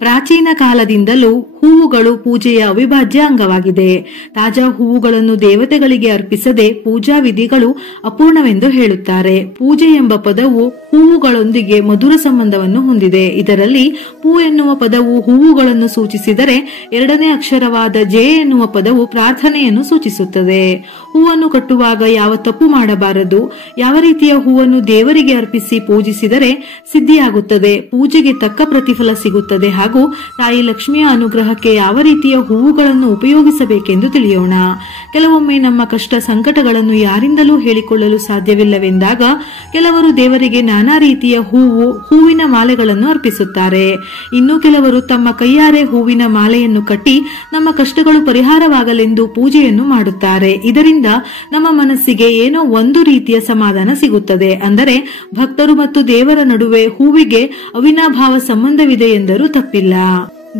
ಪ್ರಾಚೀನ ಕಾಲದಿಂದಲೂ ಹೂವುಗಳು ಪೂಜೆಯ ಅವಿಭಾಜ್ಯ ಅಂಗವಾಗಿದೆ. ತಾಜಾ ಹೂವುಗಳನ್ನು ದೇವತೆಗಳಿಗೆ ಅರ್ಪಿಸದೆ ಪೂಜಾ ವಿಧಿಗಳು ಅಪೂರ್ಣವೆಂದು ಹೇಳುತ್ತಾರೆ. ಪೂಜೆ ಎಂಬ ಪದವು ಹೂವುಗಳೊಂದಿಗೆ ಮಧುರ ಸಂಬಂಧವನ್ನು ಹೊಂದಿದೆ. ಇದರಲ್ಲಿ ಪೂ ಎನ್ನುವ ಪದವು ಹೂವುಗಳನ್ನು ಸೂಚಿಸಿದರೆ, ಎರಡನೇ ಅಕ್ಷರವಾದ ಜೆ ಎನ್ನುವ ಪದವು ಪ್ರಾರ್ಥನೆಯನ್ನು ಸೂಚಿಸುತ್ತದೆ. ಹೂವನ್ನು ಕಟ್ಟುವಾಗ ಯಾವ ತಪ್ಪು ಮಾಡಬಾರದು. ಯಾವ ರೀತಿಯ ಹೂವನ್ನು ದೇವರಿಗೆ ಅರ್ಪಿಸಿ ಪೂಜಿಸಿದರೆ ಸಿದ್ಧಿಯಾಗುತ್ತದೆ, ಪೂಜೆಗೆ ತಕ್ಕ ಪ್ರತಿಫಲ ಸಿಗುತ್ತದೆ ಹಾಗೂ ತಾಯಿ ಲಕ್ಷ್ಮಿಯ ಅನುಗ್ರಹಕ್ಕೆ ಯಾವ ರೀತಿಯ ಹೂವುಗಳನ್ನು ಉಪಯೋಗಿಸಬೇಕೆಂದು ತಿಳಿಯೋಣ. ಕೆಲವೊಮ್ಮೆ ನಮ್ಮ ಕಷ್ಟ ಸಂಕಟಗಳನ್ನು ಯಾರಿಂದಲೂ ಹೇಳಿಕೊಳ್ಳಲು ಸಾಧ್ಯವಿಲ್ಲವೆಂದಾಗ ಕೆಲವರು ದೇವರಿಗೆ ನಾನಾ ರೀತಿಯ ಹೂವಿನ ಮಾಲೆಗಳನ್ನು ಅರ್ಪಿಸುತ್ತಾರೆ. ಇನ್ನು ಕೆಲವರು ತಮ್ಮ ಕೈಯಾರೆ ಹೂವಿನ ಮಾಲೆಯನ್ನು ಕಟ್ಟಿ ನಮ್ಮ ಕಷ್ಟಗಳು ಪರಿಹಾರವಾಗಲೆಂದು ಪೂಜೆಯನ್ನು ಮಾಡುತ್ತಾರೆ. ಇದರಿಂದ ನಮ್ಮ ಮನಸ್ಸಿಗೆ ಏನೋ ಒಂದು ರೀತಿಯ ಸಮಾಧಾನ ಸಿಗುತ್ತದೆ. ಅಂದರೆ ಭಕ್ತರು ಮತ್ತು ದೇವರ ನಡುವೆ ಹೂವಿಗೆ ಅವಿನಾಭಾವ ಸಂಬಂಧವಿದೆ ಎಂದರೂ ತಪ್ಪಿಲ್ಲ.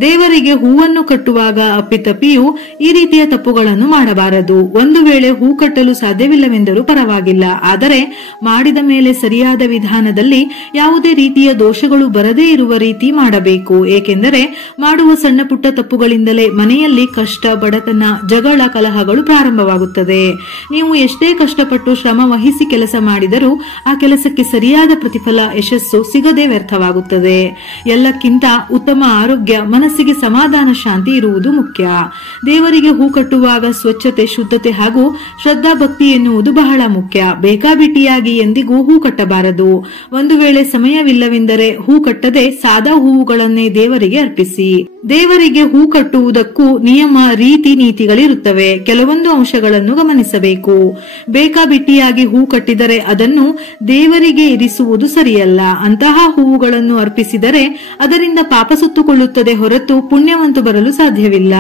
ದೇವರಿಗೆ ಹೂವನ್ನು ಕಟ್ಟುವಾಗ ಅಪ್ಪಿತಪ್ಪಿಯೂ ಈ ರೀತಿಯ ತಪ್ಪುಗಳನ್ನು ಮಾಡಬಾರದು. ಒಂದು ವೇಳೆ ಹೂ ಕಟ್ಟಲು ಸಾಧ್ಯವಿಲ್ಲವೆಂದರೂ ಪರವಾಗಿಲ್ಲ, ಆದರೆ ಮಾಡಿದ ಮೇಲೆ ಸರಿಯಾದ ವಿಧಾನದಲ್ಲಿ ಯಾವುದೇ ರೀತಿಯ ದೋಷಗಳು ಬರದೇ ಇರುವ ರೀತಿ ಮಾಡಬೇಕು. ಏಕೆಂದರೆ ಮಾಡುವ ಸಣ್ಣ ಪುಟ್ಟ ತಪ್ಪುಗಳಿಂದಲೇ ಮನೆಯಲ್ಲಿ ಕಷ್ಟ, ಬಡತನ, ಜಗಳ, ಕಲಹಗಳು ಪ್ರಾರಂಭವಾಗುತ್ತದೆ. ನೀವು ಎಷ್ಟೇ ಕಷ್ಟಪಟ್ಟು ಶ್ರಮ ವಹಿಸಿ ಕೆಲಸ ಮಾಡಿದರೂ ಆ ಕೆಲಸಕ್ಕೆ ಸರಿಯಾದ ಪ್ರತಿಫಲ, ಯಶಸ್ಸು ಸಿಗದೆ ವ್ಯರ್ಥವಾಗುತ್ತದೆ. ಎಲ್ಲಕ್ಕಿಂತ ಉತ್ತಮ ಆರೋಗ್ಯ, ಮನಸ್ಸಿಗೆ ಸಮಾಧಾನ, ಶಾಂತಿ ಇರುವುದು ಮುಖ್ಯ. ದೇವರಿಗೆ ಹೂ ಕಟ್ಟುವಾಗ ಸ್ವಚ್ಛತೆ, ಶುದ್ಧತೆ ಹಾಗೂ ಶ್ರದ್ಧಾ ಭಕ್ತಿ ಎನ್ನುವುದು ಬಹಳ ಮುಖ್ಯ. ಬೇಕಾಬಿಟ್ಟಿಯಾಗಿ ಎಂದಿಗೂ ಹೂ ಕಟ್ಟಬಾರದು. ಒಂದು ವೇಳೆ ಸಮಯವಿಲ್ಲವೆಂದರೆ ಹೂ ಕಟ್ಟದೆ ಸಾದಾ ಹೂವುಗಳನ್ನೇ ದೇವರಿಗೆ ಅರ್ಪಿಸಿ. ದೇವರಿಗೆ ಹೂ ಕಟ್ಟುವುದಕ್ಕೂ ನಿಯಮ, ರೀತಿ ನೀತಿಗಳಿರುತ್ತವೆ. ಕೆಲವೊಂದು ಅಂಶಗಳನ್ನು ಗಮನಿಸಬೇಕು. ಬೇಕಾಬಿಟ್ಟಿಯಾಗಿ ಹೂ ಕಟ್ಟಿದರೆ ಅದನ್ನು ದೇವರಿಗೆ ಇರಿಸುವುದು ಸರಿಯಲ್ಲ. ಅಂತಹ ಹೂವುಗಳನ್ನು ಅರ್ಪಿಸಿದರೆ ಅದರಿಂದ ಪಾಪ ಸುತ್ತುಕೊಳ್ಳುತ್ತದೆ ಹೊರತು ಪುಣ್ಯವಂತು ಬರಲು ಸಾಧ್ಯವಿಲ್ಲ.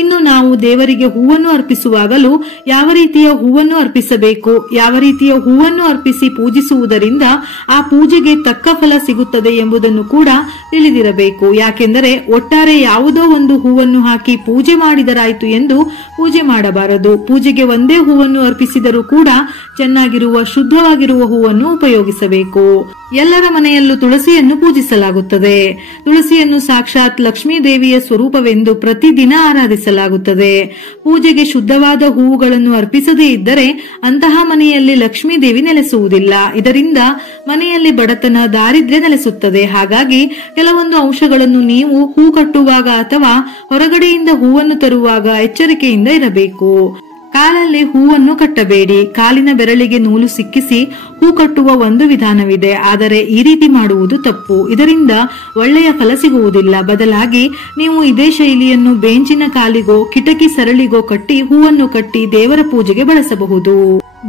ಇನ್ನು ನಾವು ದೇವರಿಗೆ ಹೂವನ್ನು ಅರ್ಪಿಸುವಾಗಲೂ ಯಾವ ರೀತಿಯ ಹೂವನ್ನು ಅರ್ಪಿಸಬೇಕು, ಯಾವ ರೀತಿಯ ಹೂವನ್ನು ಅರ್ಪಿಸಿ ಪೂಜಿಸುವುದರಿಂದ ಆ ಪೂಜೆಗೆ ತಕ್ಕ ಫಲ ಸಿಗುತ್ತದೆ ಎಂಬುದನ್ನು ಕೂಡ ತಿಳಿದಿರಬೇಕು. ಯಾಕೆಂದರೆ ಒಟ್ಟಾರೆ ಯಾವುದೋ ಒಂದು ಹೂವನ್ನು ಹಾಕಿ ಪೂಜೆ ಮಾಡಿದರಾಯಿತು ಎಂದು ಪೂಜೆ ಮಾಡಬಾರದು. ಪೂಜೆಗೆ ಒಂದೇ ಹೂವನ್ನು ಅರ್ಪಿಸಿದರೂ ಕೂಡ ಚೆನ್ನಾಗಿರುವ, ಶುದ್ಧವಾಗಿರುವ ಹೂವನ್ನು ಉಪಯೋಗಿಸಬೇಕು. ಎಲ್ಲರ ಮನೆಯಲ್ಲೂ ತುಳಸಿಯನ್ನು ಪೂಜಿಸಲಾಗುತ್ತದೆ. ತುಳಸಿಯನ್ನು ಸಾಕ್ಷಾತ್ ಲಕ್ಷ್ಮೀ ದೇವಿಯ ಸ್ವರೂಪವೆಂದು ಪ್ರತಿದಿನ ಆರಾಧಿಸಲಾಗುತ್ತದೆ. ಪೂಜೆಗೆ ಶುದ್ಧವಾದ ಹೂವುಗಳನ್ನು ಅರ್ಪಿಸದೇ ಇದ್ದರೆ ಅಂತಹ ಮನೆಯಲ್ಲಿ ಲಕ್ಷ್ಮೀ ದೇವಿ ನೆಲೆಸುವುದಿಲ್ಲ. ಇದರಿಂದ ಮನೆಯಲ್ಲಿ ಬಡತನ, ದಾರಿದ್ರ್ಯ ನೆಲೆಸುತ್ತದೆ. ಹಾಗಾಗಿ ಕೆಲವೊಂದು ಅಂಶಗಳನ್ನು ನೀವು ಹೂ ಕಟ್ಟುವಾಗ ಅಥವಾ ಹೊರಗಡೆಯಿಂದ ಹೂವನ್ನು ತರುವಾಗ ಎಚ್ಚರಿಕೆಯಿಂದ ಇರಬೇಕು. ಕಾಲಲ್ಲಿ ಹೂವನ್ನು ಕಟ್ಟಬೇಡಿ. ಕಾಲಿನ ಬೆರಳಿಗೆ ನೂಲು ಸಿಕ್ಕಿಸಿ ಹೂ ಕಟ್ಟುವ ಒಂದು ವಿಧಾನವಿದೆ, ಆದರೆ ಈ ರೀತಿ ಮಾಡುವುದು ತಪ್ಪು. ಇದರಿಂದ ಒಳ್ಳೆಯ ಫಲ ಸಿಗುವುದಿಲ್ಲ. ಬದಲಾಗಿ ನೀವು ಇದೇ ಶೈಲಿಯನ್ನು ಬೇಂಚಿನ ಕಾಲಿಗೋ ಕಿಟಕಿ ಸರಳಿಗೋ ಕಟ್ಟಿ ಹೂವನ್ನು ಕಟ್ಟಿ ದೇವರ ಪೂಜೆಗೆ ಬಳಸಬಹುದು.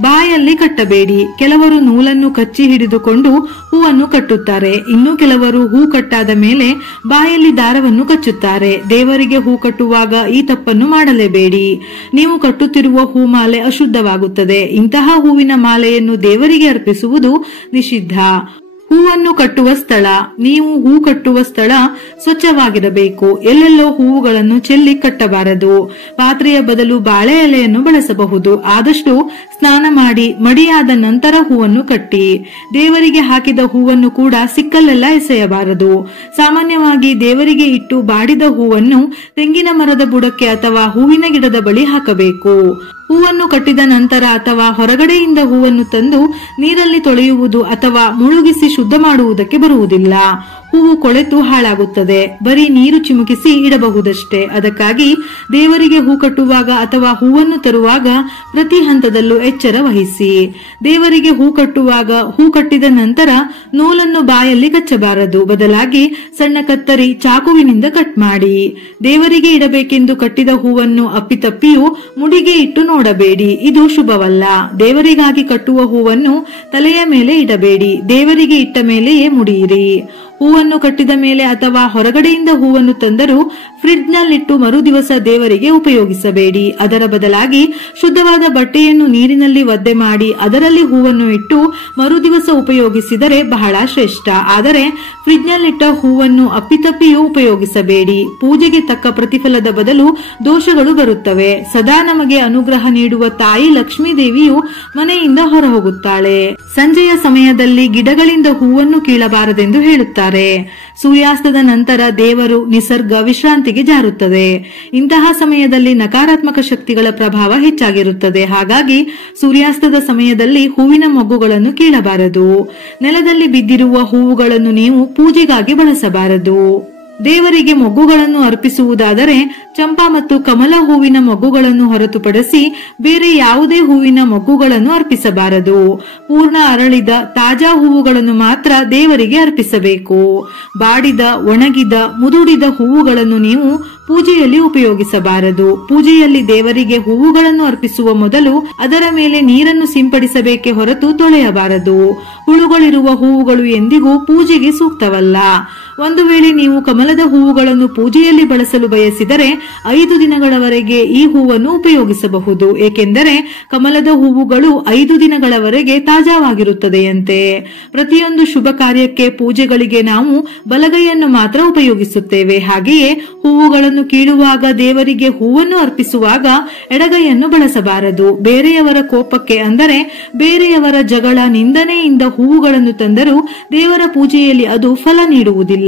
ಬಾಯಲ್ಲಿ ಕಟ್ಟಬೇಡಿ. ಕೆಲವರು ನೂಲನ್ನು ಕಚ್ಚಿ ಹಿಡಿದುಕೊಂಡು ಹೂವನ್ನು ಕಟ್ಟುತ್ತಾರೆ. ಇನ್ನು ಕೆಲವರು ಹೂ ಕಟ್ಟಾದ ಮೇಲೆ ಬಾಯಲ್ಲಿ ದಾರವನ್ನು ಕಚ್ಚುತ್ತಾರೆ. ದೇವರಿಗೆ ಹೂ ಕಟ್ಟುವಾಗ ಈ ತಪ್ಪನ್ನು ಮಾಡಲೇಬೇಡಿ. ನೀವು ಕಟ್ಟುತ್ತಿರುವ ಹೂಮಾಲೆ ಅಶುದ್ಧವಾಗುತ್ತದೆ. ಇಂತಹ ಹೂವಿನ ಮಾಲೆಯನ್ನು ದೇವರಿಗೆ ಅರ್ಪಿಸುವುದು ನಿಷಿದ್ಧ. ಹೂವನ್ನು ಕಟ್ಟುವ ಸ್ಥಳ, ನೀವು ಹೂ ಕಟ್ಟುವ ಸ್ಥಳ ಸ್ವಚ್ಛವಾಗಿರಬೇಕು. ಎಲ್ಲೆಲ್ಲೋ ಹೂವುಗಳನ್ನು ಚೆಲ್ಲಿ ಕಟ್ಟಬಾರದು. ಪಾತ್ರೆಯ ಬದಲು ಬಾಳೆ ಎಲೆಯನ್ನು ಬಳಸಬಹುದು. ಆದಷ್ಟು ಸ್ನಾನ ಮಾಡಿ ಮಡಿಯಾದ ನಂತರ ಹೂವನ್ನು ಕಟ್ಟಿ. ದೇವರಿಗೆ ಹಾಕಿದ ಹೂವನ್ನು ಕೂಡ ಸಿಕ್ಕಲ್ಲೆಲ್ಲ ಎಸೆಯಬಾರದು. ಸಾಮಾನ್ಯವಾಗಿ ದೇವರಿಗೆ ಇಟ್ಟು ಬಾಡಿದ ಹೂವನ್ನು ತೆಂಗಿನ ಮರದ ಬುಡಕ್ಕೆ ಅಥವಾ ಹೂವಿನ ಗಿಡದ ಬಳಿ ಹಾಕಬೇಕು. ಹೂವನ್ನು ಕಟ್ಟಿದ ನಂತರ ಅಥವಾ ಹೊರಗಡೆಯಿಂದ ಹೂವನ್ನು ತಂದು ನೀರಲ್ಲಿ ತೊಳೆಯುವುದು ಅಥವಾ ಮುಳುಗಿಸಿ ಶುದ್ಧ ಮಾಡುವುದಕ್ಕೆ ಬರುವುದಿಲ್ಲ. ಹೂವು ಕೊಳೆತು ಹಾಳಾಗುತ್ತದೆ. ಬರೀ ನೀರು ಚಿಮುಕಿಸಿ ಇಡಬಹುದಷ್ಟೇ. ಅದಕ್ಕಾಗಿ ದೇವರಿಗೆ ಹೂ ಕಟ್ಟುವಾಗ ಅಥವಾ ಹೂವನ್ನು ತರುವಾಗ ಪ್ರತಿ ಹಂತದಲ್ಲೂ ಎಚ್ಚರ ವಹಿಸಿ. ದೇವರಿಗೆ ಹೂ ಕಟ್ಟುವಾಗ ಹೂ ಕಟ್ಟಿದ ನಂತರ ನೂಲನ್ನು ಬಾಯಲ್ಲಿ ಕಚ್ಚಬಾರದು. ಬದಲಾಗಿ ಸಣ್ಣ ಕತ್ತರಿ, ಚಾಕುವಿನಿಂದ ಕಟ್ ಮಾಡಿ. ದೇವರಿಗೆ ಇಡಬೇಕೆಂದು ಕಟ್ಟಿದ ಹೂವನ್ನು ಅಪ್ಪಿತಪ್ಪಿಯೂ ಮುಡಿಗೆ ಇಟ್ಟು ನೋಡಬೇಡಿ. ಇದು ಶುಭವಲ್ಲ. ದೇವರಿಗಾಗಿ ಕಟ್ಟುವ ಹೂವನ್ನು ತಲೆಯ ಮೇಲೆ ಇಡಬೇಡಿ. ದೇವರಿಗೆ ಇಟ್ಟ ಮೇಲೆಯೇ ಮುಡಿಯಿರಿ. ಹೂವನ್ನು ಕಟ್ಟಿದ ಮೇಲೆ ಅಥವಾ ಹೊರಗಡೆಯಿಂದ ಹೂವನ್ನು ತಂದರೂ ಫ್ರಿಡ್ಜ್ನಲ್ಲಿಟ್ಟು ಮರುದಿವಸ ದೇವರಿಗೆ ಉಪಯೋಗಿಸಬೇಡಿ. ಅದರ ಬದಲಾಗಿ ಶುದ್ಧವಾದ ಬಟ್ಟೆಯನ್ನು ನೀರಿನಲ್ಲಿ ಒದ್ದೆ ಮಾಡಿ ಅದರಲ್ಲಿ ಹೂವನ್ನು ಇಟ್ಟು ಮರುದಿವಸ ಉಪಯೋಗಿಸಿದರೆ ಬಹಳ ಶ್ರೇಷ್ಠ. ಆದರೆ ಫ್ರಿಡ್ಜ್ನಲ್ಲಿಟ್ಟ ಹೂವನ್ನು ಅಪ್ಪಿತಪ್ಪಿಯೂ ಉಪಯೋಗಿಸಬೇಡಿ. ಪೂಜೆಗೆ ತಕ್ಕ ಪ್ರತಿಫಲದ ಬದಲು ದೋಷಗಳು ಬರುತ್ತವೆ. ಸದಾ ನಮಗೆ ಅನುಗ್ರಹ ನೀಡುವ ತಾಯಿ ಲಕ್ಷ್ಮೀ ದೇವಿಯು ಮನೆಯಿಂದ ಹೊರ ಹೋಗುತ್ತಾಳೆ. ಸಂಜೆಯ ಸಮಯದಲ್ಲಿ ಗಿಡಗಳಿಂದ ಹೂವನ್ನು ಕೀಳಬಾರದೆಂದು ಹೇಳುತ್ತಾರೆ. ಮಾಡುತ್ತಾರೆ. ಸೂರ್ಯಾಸ್ತದ ನಂತರ ದೇವರು ನಿಸರ್ಗ ವಿಶ್ರಾಂತಿಗೆ ಜಾರುತ್ತದೆ. ಇಂತಹ ಸಮಯದಲ್ಲಿ ನಕಾರಾತ್ಮಕ ಶಕ್ತಿಗಳ ಪ್ರಭಾವ ಹೆಚ್ಚಾಗಿರುತ್ತದೆ. ಹಾಗಾಗಿ ಸೂರ್ಯಾಸ್ತದ ಸಮಯದಲ್ಲಿ ಹೂವಿನ ಮೊಗ್ಗುಗಳನ್ನು ಕೀಳಬಾರದು. ನೆಲದಲ್ಲಿ ಬಿದ್ದಿರುವ ಹೂವುಗಳನ್ನು ನೀವು ಪೂಜೆಗಾಗಿ ಬಳಸಬಾರದು. ದೇವರಿಗೆ ಮೊಗ್ಗುಗಳನ್ನು ಅರ್ಪಿಸುವುದಾದರೆ ಚಂಪಾ ಮತ್ತು ಕಮಲ ಹೂವಿನ ಮೊಗ್ಗುಗಳನ್ನು ಹೊರತುಪಡಿಸಿ ಬೇರೆ ಯಾವುದೇ ಹೂವಿನ ಮೊಗ್ಗುಗಳನ್ನು ಅರ್ಪಿಸಬಾರದು. ಪೂರ್ಣ ಅರಳಿದ ತಾಜಾ ಹೂವುಗಳನ್ನು ಮಾತ್ರ ದೇವರಿಗೆ ಅರ್ಪಿಸಬೇಕು. ಬಾಡಿದ, ಒಣಗಿದ, ಮುದುಡಿದ ಹೂವುಗಳನ್ನು ನೀವು ಪೂಜೆಯಲ್ಲಿ ಉಪಯೋಗಿಸಬಾರದು. ಪೂಜೆಯಲ್ಲಿ ದೇವರಿಗೆ ಹೂವುಗಳನ್ನು ಅರ್ಪಿಸುವ ಮೊದಲು ಅದರ ಮೇಲೆ ನೀರನ್ನು ಸಿಂಪಡಿಸಬೇಕೇ ಹೊರತು ತೊಳೆಯಬಾರದು. ಹುಳುಗಳಿರುವ ಹೂವುಗಳು ಎಂದಿಗೂ ಪೂಜೆಗೆ ಸೂಕ್ತವಲ್ಲ. ಒಂದು ವೇಳೆ ನೀವು ಕಮಲದ ಹೂವುಗಳನ್ನು ಪೂಜೆಯಲ್ಲಿ ಬಳಸಲು ಬಯಸಿದರೆ 5 ದಿನಗಳವರೆಗೆ ಈ ಹೂವನ್ನು ಉಪಯೋಗಿಸಬಹುದು. ಏಕೆಂದರೆ ಕಮಲದ ಹೂವುಗಳು 5 ದಿನಗಳವರೆಗೆ ತಾಜಾವಾಗಿರುತ್ತದೆಯಂತೆ. ಪ್ರತಿಯೊಂದು ಶುಭ ಕಾರ್ಯಕ್ಕೆ, ಪೂಜೆಗಳಿಗೆ ನಾವು ಬಲಗೈಯನ್ನು ಮಾತ್ರ ಉಪಯೋಗಿಸುತ್ತೇವೆ. ಹಾಗೆಯೇ ಹೂವುಗಳನ್ನು ಕೀಳುವಾಗ, ದೇವರಿಗೆ ಹೂವನ್ನು ಅರ್ಪಿಸುವಾಗ ಎಡಗೈಯನ್ನು ಬಳಸಬಾರದು. ಬೇರೆಯವರ ಕೋಪಕ್ಕೆ, ಅಂದರೆ ಬೇರೆಯವರ ಜಗಳ, ನಿಂದನೆಯಿಂದ ಹೂವುಗಳನ್ನು ತಂದರೂ ದೇವರ ಪೂಜೆಯಲ್ಲಿ ಅದು ಫಲ ನೀಡುವುದಿಲ್ಲ.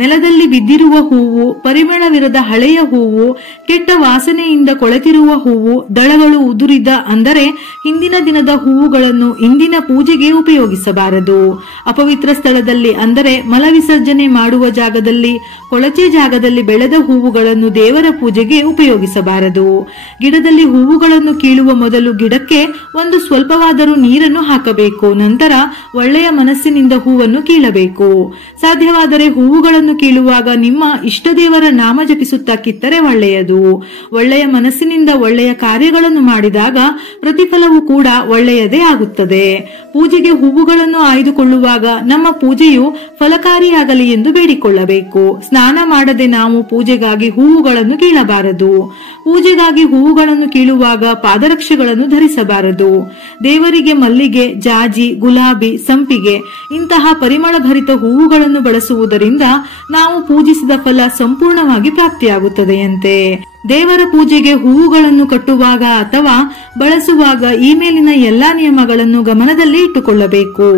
ನೆಲದಲ್ಲಿ ಬಿದ್ದಿರುವ ಹೂವು, ಪರಿಮಳವಿರದ ಹಳೆಯ ಹೂವು, ಕೆಟ್ಟ ವಾಸನೆಯಿಂದ ಕೊಳೆತಿರುವ ಹೂವು, ದಳಗಳು ಉದುರಿದ, ಅಂದರೆ ಹಿಂದಿನ ದಿನದ ಹೂವುಗಳನ್ನು ಇಂದಿನ ಪೂಜೆಗೆ ಉಪಯೋಗಿಸಬಾರದು. ಅಪವಿತ್ರ ಸ್ಥಳದಲ್ಲಿ, ಅಂದರೆ ಮಲವಿಸರ್ಜನೆ ಮಾಡುವ ಜಾಗದಲ್ಲಿ, ಕೊಳಚೆ ಜಾಗದಲ್ಲಿ ಬೆಳೆದ ಹೂವುಗಳನ್ನು ದೇವರ ಪೂಜೆಗೆ ಉಪಯೋಗಿಸಬಾರದು. ಗಿಡದಲ್ಲಿ ಹೂವುಗಳನ್ನು ಕೀಳುವ ಮೊದಲು ಗಿಡಕ್ಕೆ ಒಂದು ಸ್ವಲ್ಪವಾದರೂ ನೀರನ್ನು ಹಾಕಬೇಕು. ನಂತರ ಒಳ್ಳೆಯ ಮನಸ್ಸಿನಿಂದ ಹೂವನ್ನು ಕೀಳಬೇಕು. ಸಾಧ್ಯವಾದರೆ ಹೂವುಗಳನ್ನು ಕೀಳುವಾಗ ನಿಮ್ಮ ಇಷ್ಟ ದೇವರ ನಾಮ ಜಪಿಸುತ್ತಾ ಕಿತ್ತರೆ ಒಳ್ಳೆಯದು. ಒಳ್ಳೆಯ ಮನಸ್ಸಿನಿಂದ ಒಳ್ಳೆಯ ಕಾರ್ಯಗಳನ್ನು ಮಾಡಿದಾಗ ಪ್ರತಿಫಲವೂ ಕೂಡ ಒಳ್ಳೆಯದೇ ಆಗುತ್ತದೆ. ಪೂಜೆಗೆ ಹೂವುಗಳನ್ನು ಆಯ್ದುಕೊಳ್ಳುವಾಗ ನಮ್ಮ ಪೂಜೆಯು ಫಲಕಾರಿಯಾಗಲಿ ಎಂದು ಬೇಡಿಕೊಳ್ಳಬೇಕು. ಸ್ನಾನ ಮಾಡದೆ ನಾವು ಪೂಜೆಗಾಗಿ ಹೂವುಗಳನ್ನು ಕೀಳಬಾರದು. ಪೂಜೆಗಾಗಿ ಹೂವುಗಳನ್ನು ಕೀಳುವಾಗ ಪಾದರಕ್ಷೆಗಳನ್ನು ಧರಿಸಬಾರದು. ದೇವರಿಗೆ ಮಲ್ಲಿಗೆ, ಜಾಜಿ, ಗುಲಾಬಿ, ಸಂಪಿಗೆ ಇಂತಹ ಪರಿಮಳ ಭರಿತ ಹೂವುಗಳನ್ನು ಬಳಸುವುದರಿಂದ ನಾವು ಪೂಜಿಸಿದ ಫಲ ಸಂಪೂರ್ಣವಾಗಿ ಪ್ರಾಪ್ತಿಯಾಗುತ್ತದೆಯಂತೆ. ದೇವರ ಪೂಜೆಗೆ ಹೂವುಗಳನ್ನು ಕಟ್ಟುವಾಗ ಅಥವಾ ಬಳಸುವಾಗ ಈ ಮೇಲಿನ ಎಲ್ಲಾ ನಿಯಮಗಳನ್ನು ಗಮನದಲ್ಲಿ ಇಟ್ಟುಕೊಳ್ಳಬೇಕು.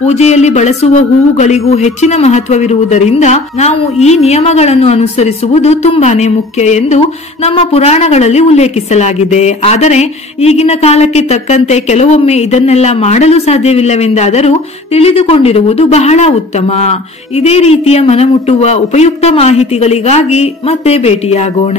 ಪೂಜೆಯಲ್ಲಿ ಬಳಸುವ ಹೂವುಗಳಿಗೂ ಹೆಚ್ಚಿನ ಮಹತ್ವವಿರುವುದರಿಂದ ನಾವು ಈ ನಿಯಮಗಳನ್ನು ಅನುಸರಿಸುವುದು ತುಂಬಾನೇ ಮುಖ್ಯ ಎಂದು ನಮ್ಮ ಪುರಾಣಗಳಲ್ಲಿ ಉಲ್ಲೇಖಿಸಲಾಗಿದೆ. ಆದರೆ ಈಗಿನ ಕಾಲಕ್ಕೆ ತಕ್ಕಂತೆ ಕೆಲವೊಮ್ಮೆ ಇದನ್ನೆಲ್ಲ ಮಾಡಲು ಸಾಧ್ಯವಿಲ್ಲವೆಂದಾದರೂ ತಿಳಿದುಕೊಂಡಿರುವುದು ಬಹಳ ಉತ್ತಮ. ಇದೇ ರೀತಿಯ ಮನಮುಟ್ಟುವ ಉಪಯುಕ್ತ ಮಾಹಿತಿಗಳಿಗಾಗಿ ಮತ್ತೆ ಭೇಟಿಯಾಗೋಣ.